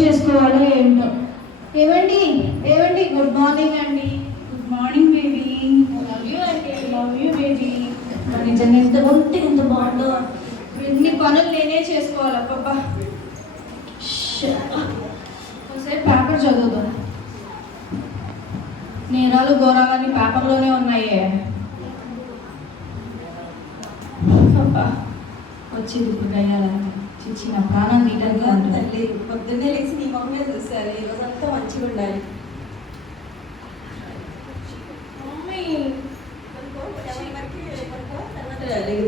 చేసుకోవాలో ఏంటో. ఏవండి ఏవండి, గుడ్ మార్నింగ్ అండి. Good morning baby. Love you అండి. Love you baby. నిజంగా ఎంత ఉంటే ఎంత బాగుందో. ఎన్ని పనులు నేనే చేసుకోవాలి. అబ్బబ్బా, ఒకసారి పేపర్ చదువుతాను. నేరాలు ఘోరాలన్నీ పేపర్లోనే ఉన్నాయే. వచ్చింది ఇప్పుడు గయ్యాలని చిచ్చిన ప్రాణం నీటంగా తల్లి పొద్దున్నే లేచి నీ మొహమే చూస్తారు. ఈ రోజంతా మంచిగా ఉండాలి.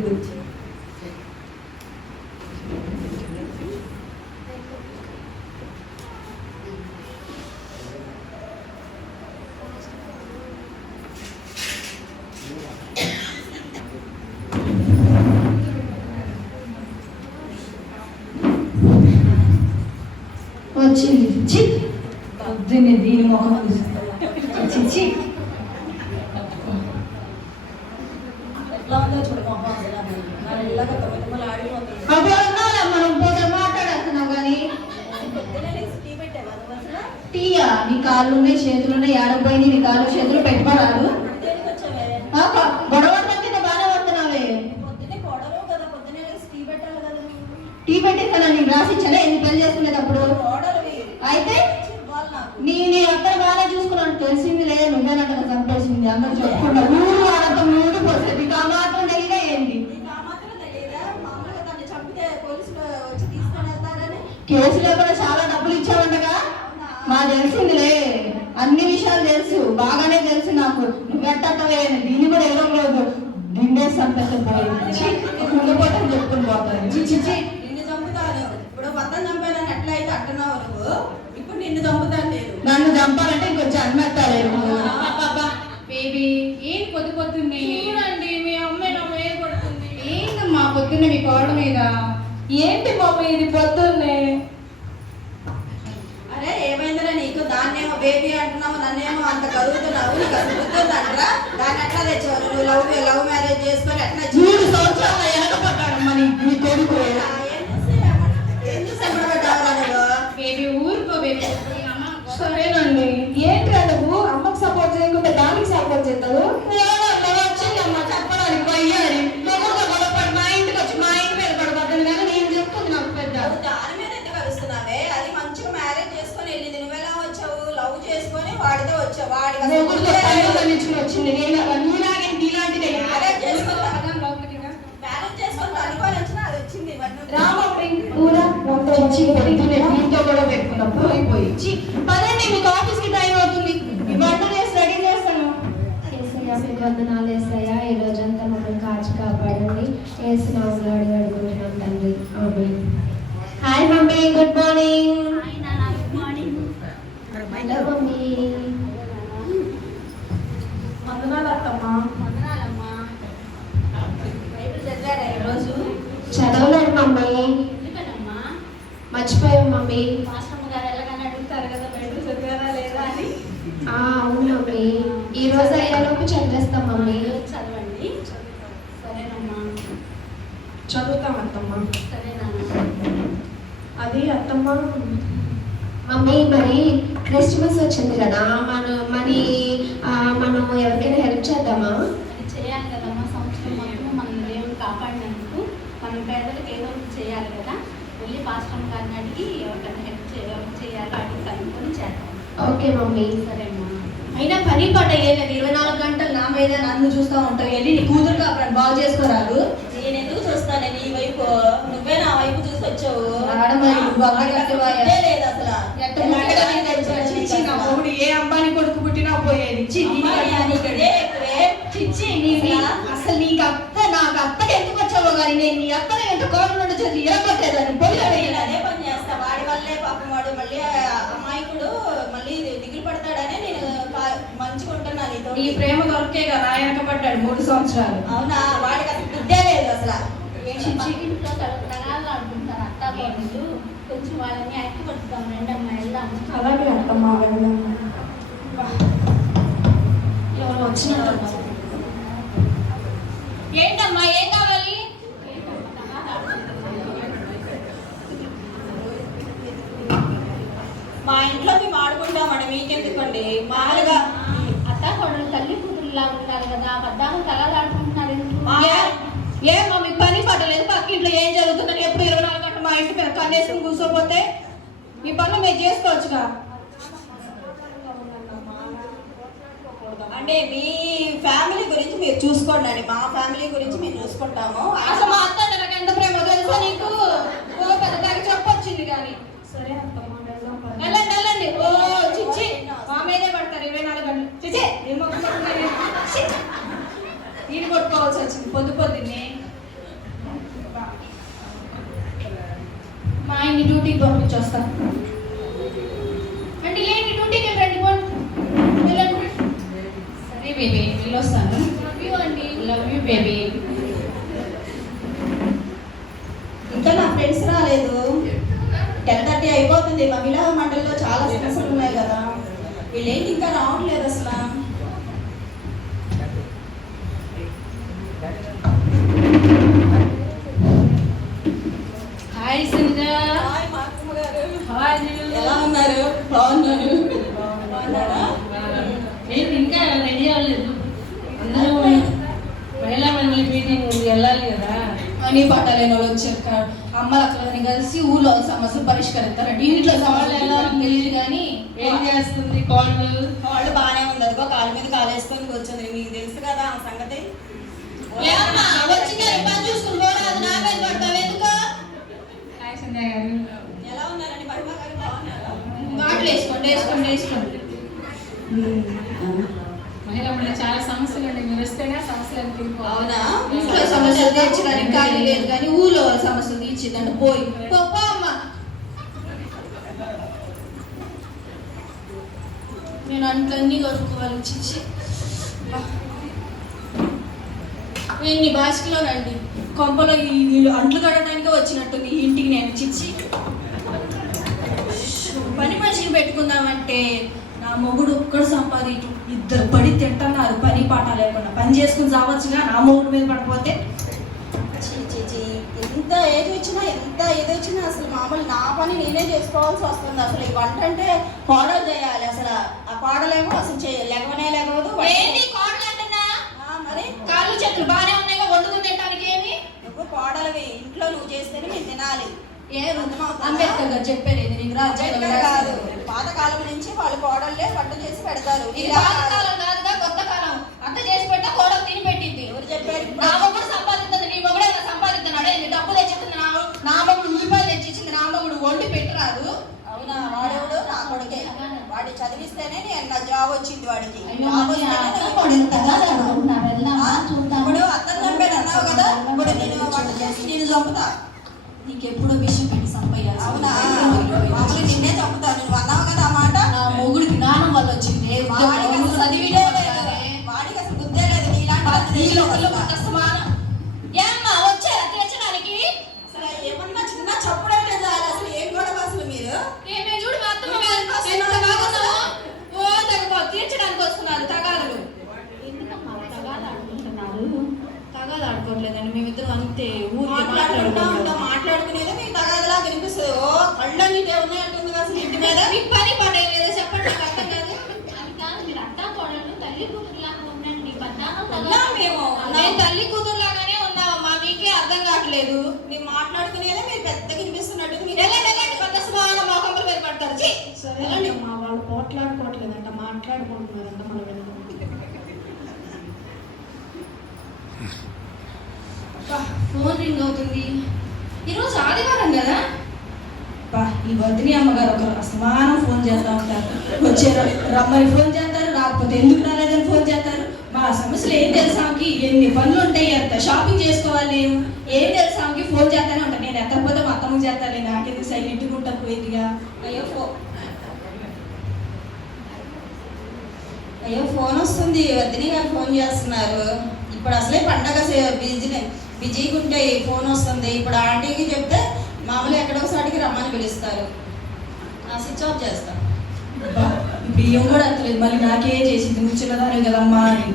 గురించి వచ్చింది. చి పొద్దున్నే దీని మొహం చిచ్చి ఎట్లా ఉందో చూడు మొహం. నల్లగా తొమ్మిది ఆడిపోతుంది. అదే ఉన్నారా మనం పోతే మాట్లాడుతున్నావు కానీ. పొద్దున్నే లేచి టీ పెట్టావా నువ్వు అసలు? టీయా? నీ కాళ్ళు ఉన్నాయి, చేతులు ఉన్నాయి, ఏడపోయి నీ కాళ్ళు చేతులు పెట్టుకోరాదు. దేనికి వచ్చావే? గొడవ కింద బాగానే పడుతున్నావే. పొద్దున్నే గొడవ కదా, పొద్దున్నే లేచి టీ పెట్టాలి కదా నువ్వు. టీ పెట్టిస్తాను నేను రాసిచ్చానా ఎన్ని పెళ్లి చేసుకునేటప్పుడు. అయితే నీ అక్కడ బాగా చూసుకున్నాను, తెలిసిందిలే. నువ్వేనంట చంపేసింది అందరూ చెప్పుకుంటా. ఊరు వాడతాం ఊరు పోసేది ఆ మాత్రం తెలియదా ఏంటి? కేసులో కూడా చాలా డబ్బులు ఇచ్చావంటగా. మాకు తెలిసిందిలే, అన్ని విషయాలు తెలుసు, బాగానే తెలుసు నాకు. నువ్వెట్టవే దీన్ని కూడా ఎవరో రోజు దిండేసి చంపేకపోతే చెప్పుకుని పోతాను. చిచ్చి నిన్ను చంపుతాను. ఇప్పుడు మొత్తం చంపానని ఎట్లా అయితే అంటున్నావు నువ్వు. ఇప్పుడు నిన్ను చంపుతాను నేను. నన్ను చంపాలంటే ఇంకొంచెం అన్మెత్తాలేదు. బేబీ ఏం పొద్దు పొద్దున్నే చూడండి, మీ అమ్మాయి నా మీద కొడుతుంది. ఏంటమ్మా పొద్దున్నే మీ కోడ మీద? ఏంటి మమ్మీ ఇది పొద్దున్నే? అరే ఏమైందిరా నీకు? దాన్నేమో బేబీ అంటున్నావు, నన్నేమో అంత కదుగుతున్నావు. నీకు అసలు గుర్తుందంటరా? దాన్ని ఎట్లా తెచ్చావు నువ్వు? లవ్ మ్యారేజ్ చేసుకొని ఎట్లా 3 సంవత్సరాల వెనకపడ్డాడమ్మా నీ కొడుకు. బేబీ ఊరుకో బేబీ. సరేనండి. ఏంటి నువ్వు అమ్మకు సపోర్ట్ చేయకుండా దానికి సపోర్ట్ చేస్తావు? వచ్చిందమ్మా చెప్పడానికి పోయాలి. మా ఇంటికి వచ్చి మా ఇంటి మీద పడబడ్డాను కానీ నేను చెప్తుంది నాకు పెద్ద. దాని మీద ఎందుకు కలుస్తున్నావే? అది మంచిగా మ్యారేజ్ చేసుకొని వెళ్ళింది. నువ్వెలా వచ్చావు? లవ్ చేసుకొని వాడితో వచ్చావు. వాడి వచ్చింది. నేను నీలాగే నీలాంటిదే మ్యారేజ్ చేసుకొని అనుకోని వచ్చినా అది వచ్చింది. దీంతో కూడా పెట్టుకున్నాం పోయి. పదండి, మీకు ఆఫీస్ కి టైం అవుతుంది. ఈ బట్టలు వేసి రెడీ చేస్తాను. వందనాలు ఏసయ్యా. ఈ రోజంతా మమ్మల్ని కాచి కాపాడండి. ఏసునామములో అడిగి అడుగుతున్నాం తండ్రి. Amen. Hi mummy, good morning. Hello mummy. వందనాలు అత్తమ్మా. ఈరోజు చదవలేదు మమ్మీ, మర్చిపోయాం మమ్మీ. అడుగుతారు కదా బైబిల్ చదివారా లేదా అని. అవును మమ్మీ, ఈ రోజు అయ్యేలోపు చదివేస్తాం మమ్మీ. చదవండి. సరేనమ్మా, చదువుతాం అత్తమ్మా. సరేనమ్మా. అది అత్తమ్మ మమ్మీ మరి క్రిస్మస్ వచ్చింది కదా, మనం ఎవరికైనా హెల్ప్ చేద్దామా? అది చేయాలి కదమ్మా. సంవత్సరం మొత్తం మనం దేవుని కాపాడినందుకు మనం పేదలకు ఏదో ఒకటి చేయాలి కదా. వెళ్ళి పాస్టర్ గారిని అడిగి ఎవరికైనా హెల్ప్ చేయాలి అడిగి కనుక్కొని చేద్దాం. Okay mummy. సరేమ్మా. అయినా పని పాట ఏం లేదు. 24 గంటలు నా మీద నన్ను చూస్తూ ఉంటావు. వెళ్ళి నీ కూతురు కాపురాన్ని బాగు చేసుకోరాదు. నేను ఎందుకు చూస్తాను? నీ వైపు నువ్వే నా వైపు చూసి వచ్చావు. లేదు అసలు. ఏ అమ్మాయి కొడుకు పుట్టినా పోయేది. అసలు నీకు అత్త, నాకు అత్తకి ఎందుకు వచ్చావో కానీ నేను నీ అత్తని ఎంత కోపం నుండి చదివి ఎరగొట్టేదాన్ని. అదే పని చేస్తా. వాడి వల్లే పాపం వాడు మళ్ళీ అమాయకుడు మళ్ళీ దిగులు పడతాడని నేను మంచిగా ఉంటున్నా నీతో. నీ ప్రేమ దొరికే కదా వెనకబడ్డాడు 3 సంవత్సరాలు. అవునా? వాడికి అసలు బుద్ధే లేదు అసలు. ఇంట్లో తగాదాలు ఆడుకుంటారు అత్త కోడలు. కొంచెం వాళ్ళని ఐక్యపరుస్తాం. రెండమ్మా వెళ్దాము. అలాగే అత్తమ్మ వెళ్దాం. ఎవరు వచ్చినట్టు. ఏంటమ్మా, ఏం కావాలి? మా ఇంట్లో మేము ఆడుకుంటామండి, మీకెందుకండి? మామూలుగా అత్త కోడలు తల్లి కూతురులా ఉండాలి కదా, పద్దాలు తగాదాడుకుంటున్నారు ఎందుకు? ఏమో మీకు పని పట్టలేదు, పక్కింట్లో ఏం జరుగుతుందని ఎప్పుడు 24 గంటలు మా ఇంటి మీద కన్నేసుకుని కూర్చోపోతే మీ పనులు మీరు చేసుకోవచ్చుగా. అంటే మీ ఫ్యామిలీ గురించి మీరు చూసుకోండి అండి, మా ఫ్యామిలీ గురించి మేము చూసుకుంటాము. అసలు మా అత్త నాకు ఎంత ప్రేమ తెలుసా నీకు? ఓ పెద్దదానికి చెప్పొచ్చింది కానీ. సరే అత్తమ్మ వెళ్దాం పద. వెళ్ళండి వెళ్ళండి. ఓ చిచ్చి మా మీదే పడతారు 24 గంటలు. చిచ్చి నేను కొట్టుకోవాల్సి వచ్చింది పొద్దున్నే. మా ఆయన్ని డ్యూటీకి పంపించొస్తాను. అంటే లేని డ్యూటీకి రండి వెళ్ళండి. సరే బేబీ వెళ్ళొస్తాను. లవ్ యూ అండి. Love you baby. ఇంకా నా ఫ్రెండ్స్ రాలేదు, 10:30 అయిపోతుంది. మహిళా మండలిలో చాలా సమస్యలు ఉన్నాయి కదా, వీళ్ళేంటి ఇంకా రావట్లేదు అసలు. హాయ్ సంజ. హాయ్ మార్కమ్మ గారు. హాయ్. ఎలా ఉన్నారు? బాగున్నారు. బాగున్నారా? ఏంటి ఇంకా రెడీ అవ్వలేదు? అందరూ మహిళా మండలి మీటింగ్ వెళ్ళాలి కదా. అని పట్టలేని వాళ్ళు వచ్చారు. అమ్మల అక్కలని కలిసి ఊళ్ళో సమస్యలు పరిష్కరిస్తారండి. ఇంట్లో సమస్యలు ఎలా తెలియదు కానీ ఏం చేస్తుంది కోళ్ళు? వాళ్ళు బాగానే ఉంది, అదిగో కాలు మీద కాలు వేసుకొని కూర్చుంది. మీకు తెలుసు కదా ఆ సంగతి. ఏమమ్మా వచ్చింది పని చూసుకుని పోరాదు, నా మీద పడతావు ఎందుకు? హాయ్ సంజయ్ గారు. ఎలా ఉన్నారండి? మహిళ గారు బాగున్నారా? మాటలు వేసుకోండి. మహిళా మండలి చాలా సమస్యలు ఉన్నాయి, మీరు వస్తేనే సమస్యలు తీరుకోవాలి. అవునా? ఇంట్లో సమస్యలు తీర్చడానికి ఖాళీ లేదు కానీ ఊళ్ళో వాళ్ళ సమస్యలు తీర్చిద్దంటే పోయి పో అమ్మా. నేను అంట్లన్నీ కొనుక్కోవాలి. చిచ్చి ఎన్ని భాషలోనండి కొంపలో ఈ అంట్లు కడటానికే వచ్చినట్టుంది ఈ ఇంటికి. నేను చిచ్చి పని మనిషిని పెట్టుకుందామంటే నా మొగుడు ఒక్కడు సంపాదించు, 2 పడి తింటున్నారు పని పాట లేకుండా. పని చేసుకుని చావచ్చుగా, నా మొగుడు మీద పడిపోతే. చీ ఎంత ఏది వచ్చినా అసలు మామూలు నా పని నేనే చేసుకోవాల్సి వస్తుంది. అసలు ఈ వంట అంటే కోడలు చేయాలి, అసలు ఆ కోడలేమో అసలు లెగవనే లెగవదు. ఏంటి కోడలు అంటున్నా? మరి కాళ్ళు చేతులు బాగానే ఉన్నాయిగా, వండుకుని తినడానికి ఏమి? నువ్వు కోడలివి, ఇంట్లో నువ్వు చేస్తేనే మేము తినాలి. అంబేద్కర్ గారు చెప్పారు ఇది నీకు రాజ్యాంగం కాదు, పాతకాలం నుంచి వాళ్ళు కోడళ్ళే వంట చేసి పెడతారు. ఇది పాతకాలం కాదుగా, కొత్త కాలం. అత్త చేసి పెట్టా కోడలు తిని పెట్టింది. ఎవరు చెప్పారు? నా మొగుడు సంపాదిస్తుంది, నీ మొగుడే సంపాదిస్తున్నాడు. ఎన్ని డబ్బులు తెచ్చిస్తుంది నా మొగుడు, ఉల్లిపాయలు తెచ్చిచ్చింది నా మొగుడు, వండి పెట్టరాదు. అవునా? వాడెవడు? నా కొడుకే. వాడు చదివిస్తేనే నా జాబ్ వచ్చింది వాడికి. ఇప్పుడు అత్తను చంపాడు అన్నావు కదా, ఇప్పుడు నేను వంట చేసి నేను చంపుతా. నీకెప్పుడో విషయం పెట్టి సంపయ్యా. అవునా? మామూలు నిన్నే చంపుతా. నువ్వు అన్నావు కదా ఆ మాట. నా మొగుడు జ్ఞానం వల్ల వచ్చింది. వాడికి అసలు చదివినే లేదు, వాడికి అసలు బుద్ధే లేదు. నీలాంటి సమానం. ఏమ్మా వచ్చారా తీర్చడానికి? అసలు ఏమన్నా చిన్న చప్పుడైతే చాలు. అసలు ఏం గొడవ అసలు మీరు? ఏమే చూడు మా అత్తమ్మ ఎంత బాగున్నావు. ఓ తగ్గ తీర్చడానికి వస్తున్నారు తగాదులు. ఎందుకమ్మా తగాదాడుకుంటున్నారు? తగాదు ఆడుకోవట్లేదండి, మేమిద్దరం అంతే ఊరికే మాట్లాడుకునేది మీకు తగాదలా వినిపిస్తుంది. ఓ కళ్ళని ఉన్నాయంటుంది అసలు ఇంటి మీద. మీకు పని పాట ఏం లేదా చెప్పండి, నాకు అర్థం కాదు. అది కాదు, మీరు అత్త కోడలు తల్లి కూతురులాగా ఉండండి, పద్దాలు మేము నేను తల్లి కూతురు లాగానే ఉన్నామమ్మా, మీకే అర్థం కావట్లేదు. మేము మాట్లాడుకునేదే మీరు పెద్దగా వినిపిస్తున్నట్టు. మీరు ఎలాంటి పెద్ద సమానం మోకంపలు పేరు పడతారు. సరే మా వాళ్ళు పోట్లాడుకోవట్లేదంట, మాట్లాడుకుంటున్నారంట. మనం వెళ్దాం. ఫోన్ రింగ్ అవుతుంది. ఈరోజు ఆదివారం కదా. ఈ వదిని అమ్మగారు ఒక అసమానం ఫోన్ చేస్తూ ఉంటారు. వచ్చారు రమ్మని ఫోన్ చేస్తారు, రాకపోతే ఎందుకు రాలేదని ఫోన్ చేస్తారు. మా సమస్యలు ఏం తెలుసాకి, ఎన్ని పనులు ఉంటాయి, ఎంత షాపింగ్ చేసుకోవాలి, నేను ఏం తెలుసాకి ఫోన్ చేస్తానే ఉంటాను. నేను ఎత్తకపోతే మా అత్తమ్మకి చేస్తాను, నాకెందుకు సైలెంట్గా ఉంటాను పోయిందిగా. అయ్యో ఫోన్ వస్తుంది, వదిని గారు ఫోన్ చేస్తున్నారు. ఇప్పుడు అసలే పండగ బిజీగా ఉంటే ఫోన్ వస్తుంది. ఇప్పుడు ఆంటీకి చెప్తే మామూలు ఎక్కడోసారికి రమ్మని పిలుస్తారు. స్విచ్ ఆఫ్ చేస్తాను. బియ్యం కూడా అంతలేదు, మళ్ళీ నాకే చేసింది. ముచ్చటదాని కదమ్మా అని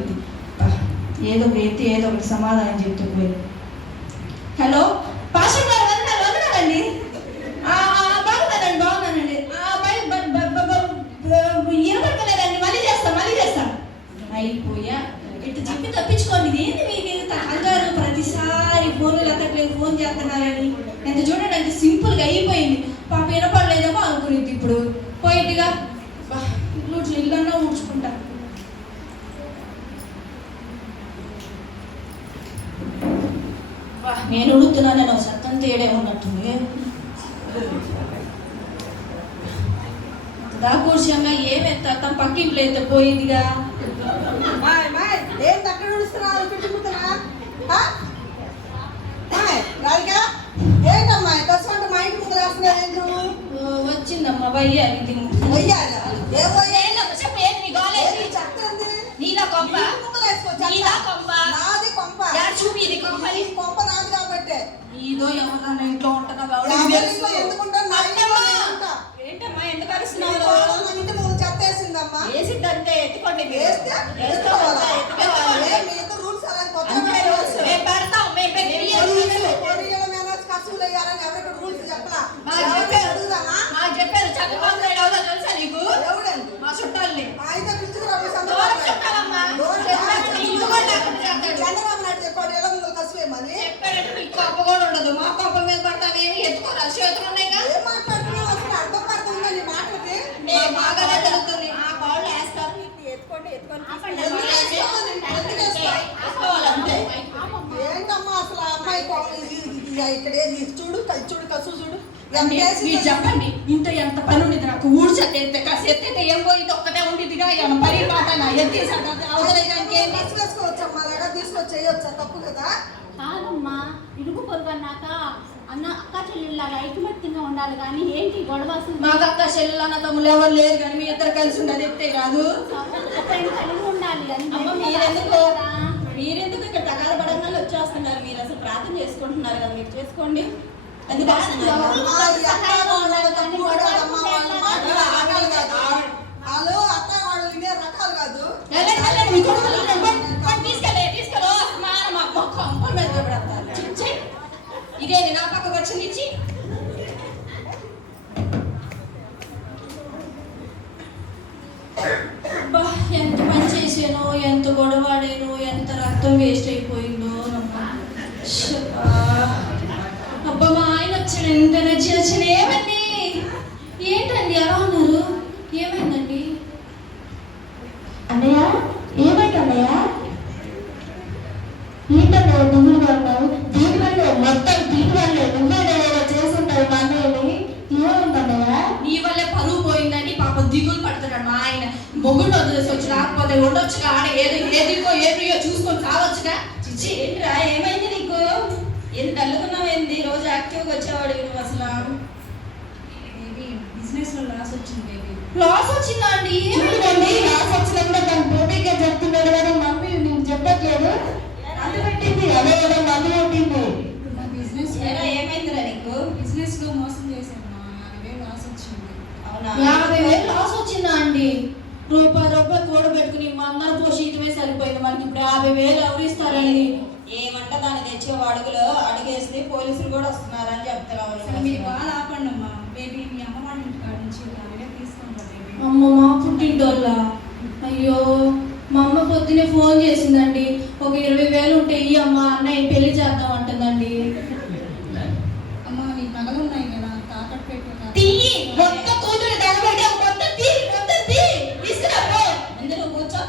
ఏదో ఒక ఎత్తి ఏదో ఒకటి సమాధానం చెప్తూ పోయింది. హలో పాషం గారు వందనాలండి. బాగున్నానండి. నీట్గా ఇల్లన్నా ఊడ్చుకుంటా. నేను ఉడుతున్నా, నేను సత్తం తేడే ఉన్నట్టుంది. దా కూర్చోంగా ఏమెత్త పక్కింట్లో అయితే పోయిందిగా. ఏంటి అక్కడ ఉడుస్తున్నారు చుట్టుముట్టనా? రాధికా ఏంటమ్మా కష్టమంటే మా ఇంటి ముందు వేస్తున్నారు ఏంటి నువ్వు? వచ్చిందమ్మా వయ్య ఇది వయ్యాలా? ఏ వయ్యా? నాది కొంప. ఈ కొంప నాది కాబట్టే. ఇదో ఎవరన్నా ఇంట్లో ఉంటుందా? ఎవరింట్లో ఎందుకుంటాను? నా ఇంట్లో నేను ఉంటా. ఏంటమ్మా ఎందుకు అరుస్తున్నావు? మా ఇంటి ముందు చెత్త వేసిందమ్మా. వేసిద్దంటే ఎత్తుకోండి. వేస్తే ఎత్తుకోవాలా? ఏ మీ ఇద్దరు రూల్స్ అలా కొత్తగా పొడిగల మీద కసువులు వేయాలని ఎవరికి రూల్స్ చెప్పలా? అడుగుదామా? చెప్పారు చంద్రబాబు నాయుడు ఎవరో తెలుసా నీకు? ఎవడండి? మా చుట్టాలని. అయితే పిలుచుకురా మీ చంద్రబాబు నాయుడు. చంద్రబాబు నాయుడు చెప్పాడు ఎలా ముందు కసువేమని. ఉండదు మా కొంప మీద పడతావేమి ఎత్తుకోరా చేతులు ఉన్నాయిగా. ఏం మాట్లాడుతున్నావు అసలు? అర్థం పడుతుందా నీ మాటలకి? బాగా జరుగుతుంది. ఆ కాళ్ళు వేస్తారు ఎత్తుకోండి అంతే. ఏంటమ్మా అసలు ఆ అమ్మాయి ఇక్కడ చూడు చూడు కసు చూడు మీరు చెప్పండి ఇంత ఎంత పని ఉండేది నాకు ఊడ్చతే కాసి ఎత్తే ఏం పోయింది ఒక్కటే ఉండేదిగా ఏమన్నా పని పాట ఎత్తేసాక కసు వేసుకోవచ్చమ్మా అలాగా తీసుకొచ్చి చేయొచ్చా? తప్పు కదా. కాదమ్మా, ఇరుగు పొరుగు అన్నాక అక్క చెల్లెళ్ళలాగా ఐకమత్యంగా ఉండాలి కానీ ఏంటి గొడవ అసలు? మాకు అక్క చెల్లెలు అన్న తమ్ముళ్ళు ఎవరు లేరు కానీ మీ ఇద్దరు కలిసి ఉండదు ఎత్తే కాదు. కలిగి ఉండాలి. మీరెందుకు ఇక్కడ తగాద పడంగానే వచ్చేస్తున్నారు? మీరు అసలు ప్రార్థన చేసుకుంటున్నారు కదా, మీరు చేసుకోండి. వాళ్ళు అత్త వాళ్ళు వినే రకాలు కాదు. ఇదే నా పక్కకు వచ్చింది ఇచ్చి ఎంత పని చేసానో, ఎంత గొడవాడానో, ఎంత రక్తం వేస్ట్ అయిపోయిందో. అబ్బా మా ఆయన వచ్చాడు, ఎంత ఎనర్జీ వచ్చింది. ఏమండి ఏంటండి ఎలా ఉన్నారు? ఏమైందండి? అన్నయ్య ఏమైంది అన్నయ్య? ఏంటన్నయ్య దిగులుగా ఉన్నావు? దీనివల్ల మొత్తం దీనివల్ల నువ్వేదో చేసుంటావు మా అన్నయ్యని. ఏమైందన్నయ్య? నీ వల్లే పరువు పోయిందని పాప దిగులు పడుతున్నాడు మా ఆయన. మొగుడు వదిలేసి వచ్చి రాకపోతే ఉండొచ్చుగా, ఆడ ఏదికో ఏదియో చూసుకొని కావచ్చుగా. చిచ్చి ఏంట్రా ఏమైంది నీకు? ఏది డల్లుకున్నావు ఏంది? రోజు యాక్టివ్గా వచ్చేవాడు నువ్వు అసలు. బిజినెస్ లో లాస్ వచ్చింది. లాస్ వచ్చిందా అండి? చూడండి లాస్ వచ్చినా కూడా తను బేబీగా చెప్తున్నాడు కదా మమ్మీ నీకు చెప్పట్లేదు. అది పెట్టింది అదే కదా మమ్మీ పెట్టింది. బిజినెస్ ఏమైందిరా నీకు? బిజినెస్ లో మోసం చేశాను, 50,000 లాస్ వచ్చింది. అవునా? 50,000 లాస్ వచ్చిందా అండి? ₹10 కూడబెట్టుకుని మా అందరం పోషితమే సరిపోయింది. మనకి ఇప్పుడు 50,000 ఎవరు ఇస్తారండి? ఏమంట దాన్ని తెచ్చే అడుగులో అడిగేసి పోలీసులు కూడా వస్తున్నారని చెప్తున్నారు. మీరు బాగా ఆపండి అమ్మా. బేబీ మీ అమ్మ వాళ్ళ ఇంటి కాడ నుంచి 50,000 తీసుకుంటా బేబీ. అమ్మ మా పుట్టింటోళ్ళ. అయ్యో మా అమ్మ పొద్దునే ఫోన్ చేసిందండి, ఒక 20,000 ఉంటే ఈ అమ్మ అన్నయ్య పెళ్లి చేద్దాం అంటుందండి. అమ్మ నీకు నగలు ఉన్నాయి కదా, తాకట్టు పెట్టుకున్నా. మొత్తం కూతురు తగబెట్టే మొత్తం తీసుకురా. ఎందుకు కూర్చో?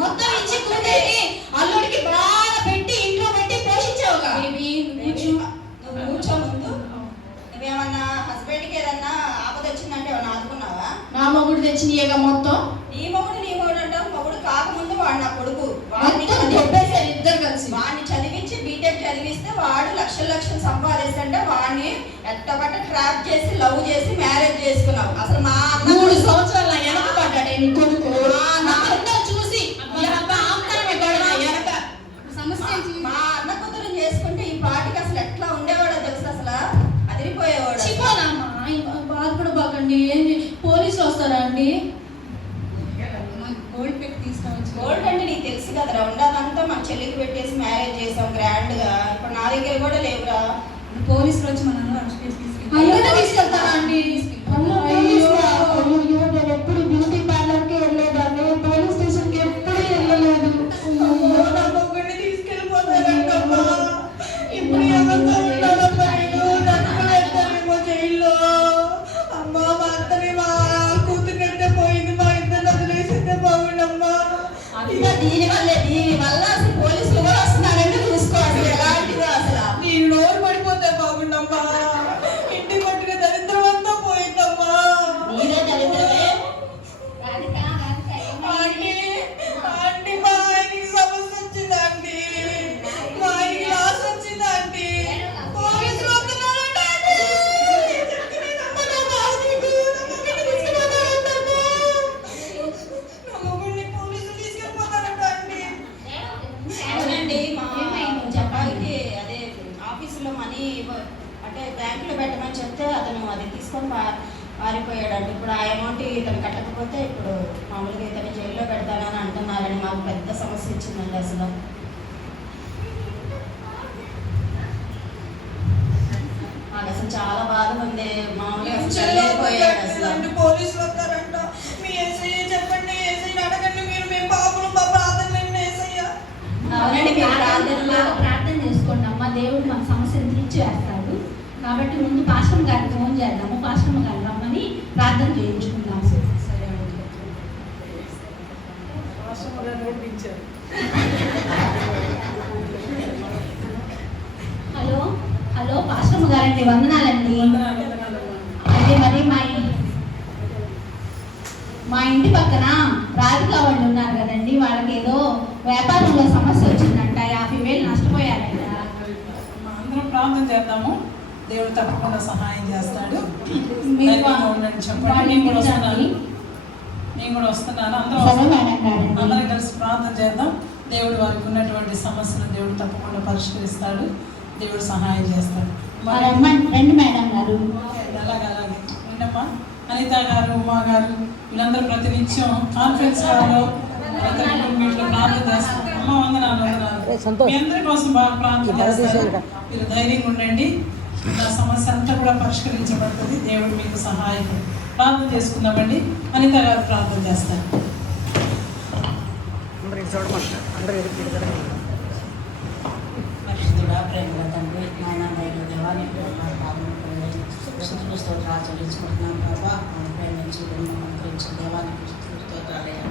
మొత్తం ఇచ్చి కూతురికి అల్లుడికి బాగా పెట్టి ఇంట్లో పెట్టి పోషించావుగా. నువ్వు కూర్చో ముందు. నువ్వేమన్నా హస్బెండ్కి ఏదన్నా ఆపద వచ్చిందంటే ఏమన్నా ఆదుకున్నావా? నా మొగుడు తెచ్చినయేగా మొత్తం. నీ మొగుడు అంటావు. మొగుడు కాకముందు వాడు నా కొడుకు. వాడిని చెప్పేసారు ఇద్దరు కలిసి. వాడిని చదివించి బీటెక్ చదివిస్తే వాడు లక్షలు సంపాదిస్తుంటే వాడిని ఎట్టబట్ట ట్రాప్ చేసి లవ్ చేసి మ్యారేజ్ చేసుకున్నావు. అసలు మా 3 సంవత్సరాల వెనక పడ్డాడే నీ కొడుకు. చూసి మా అన్న కూతురు చేసుకుంటే ఈ పాటికి అసలు ఎట్లా ఉండేవాడో తెలుసు. అసలు అదిరిపోయేవాడు. బాధపడబాకండి. ఏంటి పోలీసులు వస్తారా అండి? గోల్డ్ పెట్టి తీసుకోవచ్చు. గోల్డ్ అంటే నీకు తెలుసు కదరా, ఉండదంతా మా చెల్లికి పెట్టేసి మ్యారేజ్ చేసాం గ్రాండ్ గా. ఇప్పుడు నా దగ్గర కూడా లేవురా. పోలీసులు వచ్చి మన అరెస్ట్ చేసి అందరూ తీసుకెళ్తారా అండి? అయ్యో నేను ఎప్పుడు బ్యూటీ పార్లర్ కి వెళ్ళలేదండి, పోలీస్ స్టేషన్ కి ఎప్పుడు వెళ్ళలేదు. తీసుకెళ్ళిపోతారంటమ్మా. ఇప్పుడు ఎవరితో ఉండాలమ్మా? జైల్లో అమ్మా మా అత్తని మా కూతురు ఇక దీని వల్ల అసలు పోలీసులు కూడా వస్తున్నారంటే చూసుకోవాలి ఎలాంటిదో అసలు. నీ నోరు పడిపోతే బాగుండమ్మా. ఇంటి పట్టిన దరిద్రం అంతా పోయిందమ్మా. నీదే దరిద్రమే. రాధిక ఆంటీ ఆంటీ మా ఆయనకి సమస్య వచ్చింది ఆంటీ. మా ఆయనకి లాస్ వచ్చింది ఆంటీ. పోలీసులు వస్తున్నారంట ఆంటీ. నా మొగుడిని పోలీసులు తీసుకెళ్ళిపోతారంట ఆంటీ. అవునండి, మా చెప్పాలి అదే ఆఫీసులో మనీ అంటే బ్యాంకులో పెట్టమని చెప్తే అతను అది తీసుకొని పారిపోయాడండి. ఇప్పుడు ఆ అమౌంట్ ఇతను కట్టకపోతే ఇప్పుడు మామూలుగా ఇతను జైల్లో పెడతానని అంటున్నారని మాకు పెద్ద సమస్య ఇచ్చిందండి అసలు. మాకు అసలు చాలా బాధగా ఉంది. మామూలుగా అసలు చల్లేకపోయాడు అసలు. పోలీసులు వస్తారంట. మీ ఎస్ఐ చెప్పండి, ఎస్ఐ అడగండి. మీరు మేము పాపలు మా ప్రార్థనలు ఎస్ఐ. అవునండి, మీరు బాగా ప్రార్థన చేసుకోండి అమ్మ, దేవుడు మన సమస్యను తీర్చేస్తాడు. కాబట్టి ముందు పాస్టర్ గారికి ఫోన్ చేద్దాము, పాస్టర్ గారు రమ్మని ప్రార్థన చేయించుకుందాము. హలో హలో పాస్టర్ గారండి, వందనాలండి. అదే మరి మా ఇంటి పక్కన రాధిక వాళ్ళు ఉన్నారు కదండి, వాళ్ళకి ఏదో వ్యాపారంలో సమస్య వచ్చిందంట, 50,000 నష్టపోయారంట. అందరం ప్రార్థన చేద్దాము, దేవుడు తప్పకుండా సహాయం చేస్తాడు. మీరు చెప్పండి, నేను కూడా వస్తున్నాను. అందరం కలిసి ప్రార్థన చేద్దాం. దేవుడు వారికి ఉన్నటువంటి సమస్యను దేవుడు తప్పకుండా పరిష్కరిస్తాడు. దేవుడు సహాయం చేస్తాడు. రండి మేడం గారు. అలాగే విన్నమ్మా, అనిత గారు, ఉమా గారు, వీళ్ళందరూ ప్రతినిత్యం కాన్ఫరెన్స్ హాల్లో మీట్లో ప్రార్థన చేస్తాం. అమ్మ వందనాలు. మీ అందరి కోసం బాగా ప్రార్థన చేస్తారు. మీరు ధైర్యంగా ఉండండి. నా సమస్య అంతా కూడా పరిష్కరించబడుతుంది. దేవుడు మీకు సహాయకుడు. ప్రార్థన చేసుకుందామండి. అనిత గారు ప్రార్థన చేస్తారు. పరిశుద్ధుడా, ప్రేమల తండ్రి, నాయన దైవ దేవానికి స్తోత్రాలు ఆచరించుకుంటున్నాం ప్రభా. ప్రేమించి అనుగ్రహించిన దేవానికి స్తోత్రాలయ్యా.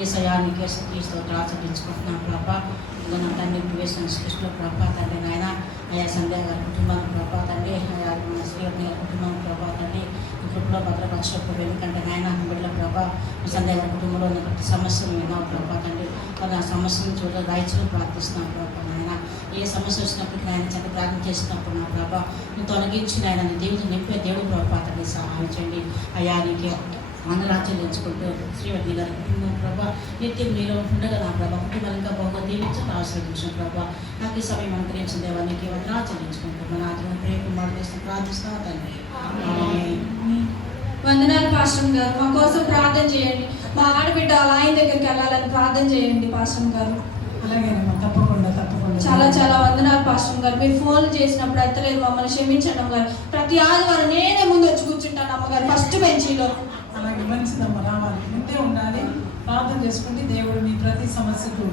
ఈ సయానికి స్తోత్రాలు ఆచరించుకుంటున్నాం ప్రభా. ఇదిగో నా తండ్రి వేసిన సృష్టిలో ప్రభా తండ్రి నాయన, అయా సంధ్య గారి కుటుంబానికి ప్రభా తండ్రి, అయా మన శ్రీవర్ణి గారి కుటుంబానికి ప్రభా తండ్రి, ఇంట్లో భద్రపరచప్పుడు ఎందుకంటే నాయన బిడ్డల ప్రభా సంధ్య గారి కుటుంబంలో ఉన్న ప్రతి సమస్యను విన్నాం ప్రభా తండ్రి. మరి ఆ సమస్యను రాయించడం ప్రార్థిస్తున్నాం ప్రభా నాయన. ఏ సమస్య వచ్చినప్పటికీ నాయన చెంత ప్రార్థన చేసినప్పుడు నా ప్రభా నువ్వు తొలగించి నాయన నీ దేవుడు నింపే దేవుడు ప్రభా తండ్రి సహాయం చేయండి. అయా నీకే ఆచరించుకుంటూ శ్రీవర్ణి గారి కుటుంబం ప్రభా నిత్యం నీలో ఉండగా నా ప్రభా కుటుంబాలు ఇంకా బాగా దీవించడం ఆశ్రయించిన ప్రభా నాకు ఈ సమయం అనుగ్రహించిన దేవానికి ఆచరించుకుంటూ మన ఆచరణ ప్రేమ చేసి ప్రార్థిస్తున్నా తండ్రి. వందనాలు పాస్టర్ గారు, మా కోసం ప్రార్థన చేయండి. మా ఆడబిడ్డ ఆయన దగ్గరికి వెళ్ళాలని ప్రార్థన చేయండి పాస్టర్ గారు. అలాగేనమ్మా, తప్పకుండా. చాలా చాలా వందనాలు పాస్టర్ గారు. మీరు ఫోన్ చేసినప్పుడు ఎత్తలేదు, మమ్మల్ని క్షమించండి అమ్మగారు. ప్రతి ఆదివారం నేనే ముందు వచ్చి కూర్చుంటాను అమ్మగారు, ఫస్ట్ బెంచీలో. అలాగే మంచిదమ్మ, రావాలి, ముందే ఉండాలి. ప్రార్థన చేసుకుంటే దేవుడు మీ ప్రతి సమస్యకు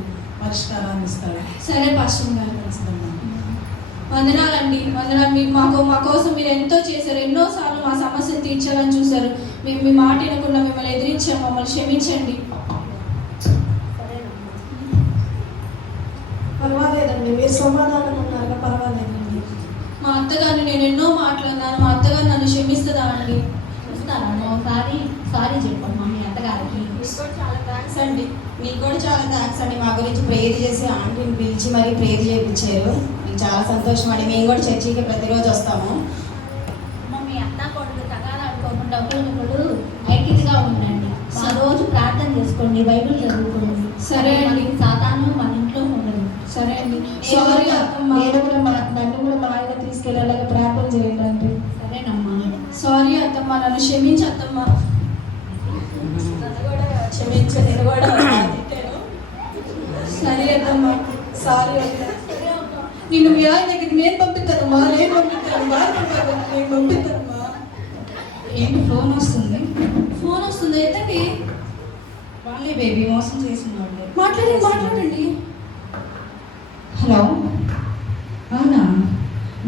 పరిష్కారాన్ని ఇస్తాడు. సరే పాస్టర్ గారు, మంచిదమ్మా. వందనాలండి. వందనాలు. మీకు మా కోసం మీరు ఎంతో చేశారు. ఎన్నోసార్లు మా సమస్యను తీర్చాలని చూశారు. మేము మీ మాట వినకుండా మిమ్మల్ని ఎదిరించాము, మమ్మల్ని క్షమించండి. పర్వాలేదండి, మీరు సమాధానం ఉన్నారుగా, పర్వాలేదండి. మా అత్తగారిని నేను ఎన్నో మాట్లాడినాను. మా అత్తగారు నన్ను క్షమిస్తుందా అండి? సారీ చెప్పమ్మా మీ అత్తగారికి. చాలా థ్యాంక్స్ అండి. మీకు కూడా చాలా థ్యాంక్స్ అండి. మా గురించి ప్రేయర్ చేసి ఆంటీని పిలిచి మరీ ప్రేయర్ చేయించారు. మీకు చాలా సంతోషం అండి. మేము కూడా చర్చికి ప్రతిరోజు వస్తాము. మీ అత్త కొడుకు తగాదాడుకోకుండా ఒకరికొకరు ఐక్యతగా ఉండండి. రోజు ప్రార్థన చేసుకోండి, బైబిల్ చదువుకోండి. సరే అండి. సాతాను మన ఇంట్లో ఉండదు. సరే అండి. సారీ అత్తమ్మ. నన్ను కూడా మా ఆయన తీసుకెళ్ళాలని ప్రార్థన చేయండి అంటే. సరేనమ్మా. సారీ అత్తమ్మ, నన్ను క్షమించి అత్తమ్మ. నన్ను కూడా క్షమించండి. నేను కూడా తిట్టాను. సరే అత్తమ్మ, సారీ అత్త. నిన్ను మీ ఆయన దగ్గరికి నేను పంపిస్తానమ్మా, నేను పంపిస్తానమ్మా, నేను పంపిస్తానమ్మా. ఏంటి ఫోన్ వస్తుంది? ఫోన్ వస్తుంది, ఎత్తండి. వాళ్ళే బేబీ మోసం చేసిన వాళ్ళు. మాట్లాడండి. హలో, అవునా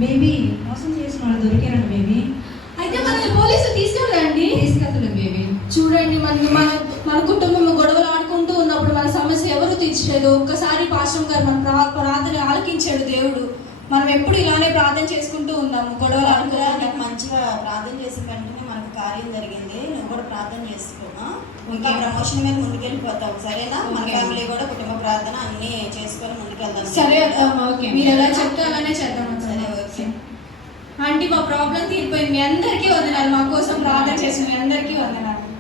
బేబీ? మోసం చేసిన వాళ్ళు దొరికారండి బేబీ. అయితే మనల్ని పోలీసులు తీసుకెళ్ళండి. తీసుకెళ్తలేదు బేబీ. చూడండి, మన కుటుంబం గొడవలు ఆడుకుంటూ ఉన్నప్పుడు మన సమస్య ఎవరు తీర్చలేదు. ఒక్కసారి పాస్టర్ గారు మన ప్రార్థన ఆలకించాడు దేవుడు. మనం ఎప్పుడు ఇలానే ప్రార్థన చేసుకుంటూ ఉన్నాము, గొడవలు అనుకోవాలి. మంచిగా ప్రార్థన చేసిన వెంటనే మనకు కార్యం జరిగింది. నువ్వు కూడా ప్రార్థన చేసుకున్నా, ఇంకా ప్రమోషన్ మీద ముందుకెళ్ళిపోతావు, సరేనా? మన ఫ్యామిలీ కూడా కుటుంబ ప్రార్థన అన్ని చేసుకొని ముందుకెళ్దాం. సరే అత్తమ్మ, ఓకే, మీరు ఎలా చెప్తే అలానే చేద్దాం. సరే, ఓకే ఆంటీ, మా ప్రాబ్లం తీరిపోయింది. మీ అందరికీ వందనాలు, మా కోసం ప్రార్థన చేసిన మీ అందరికీ వందనాలు.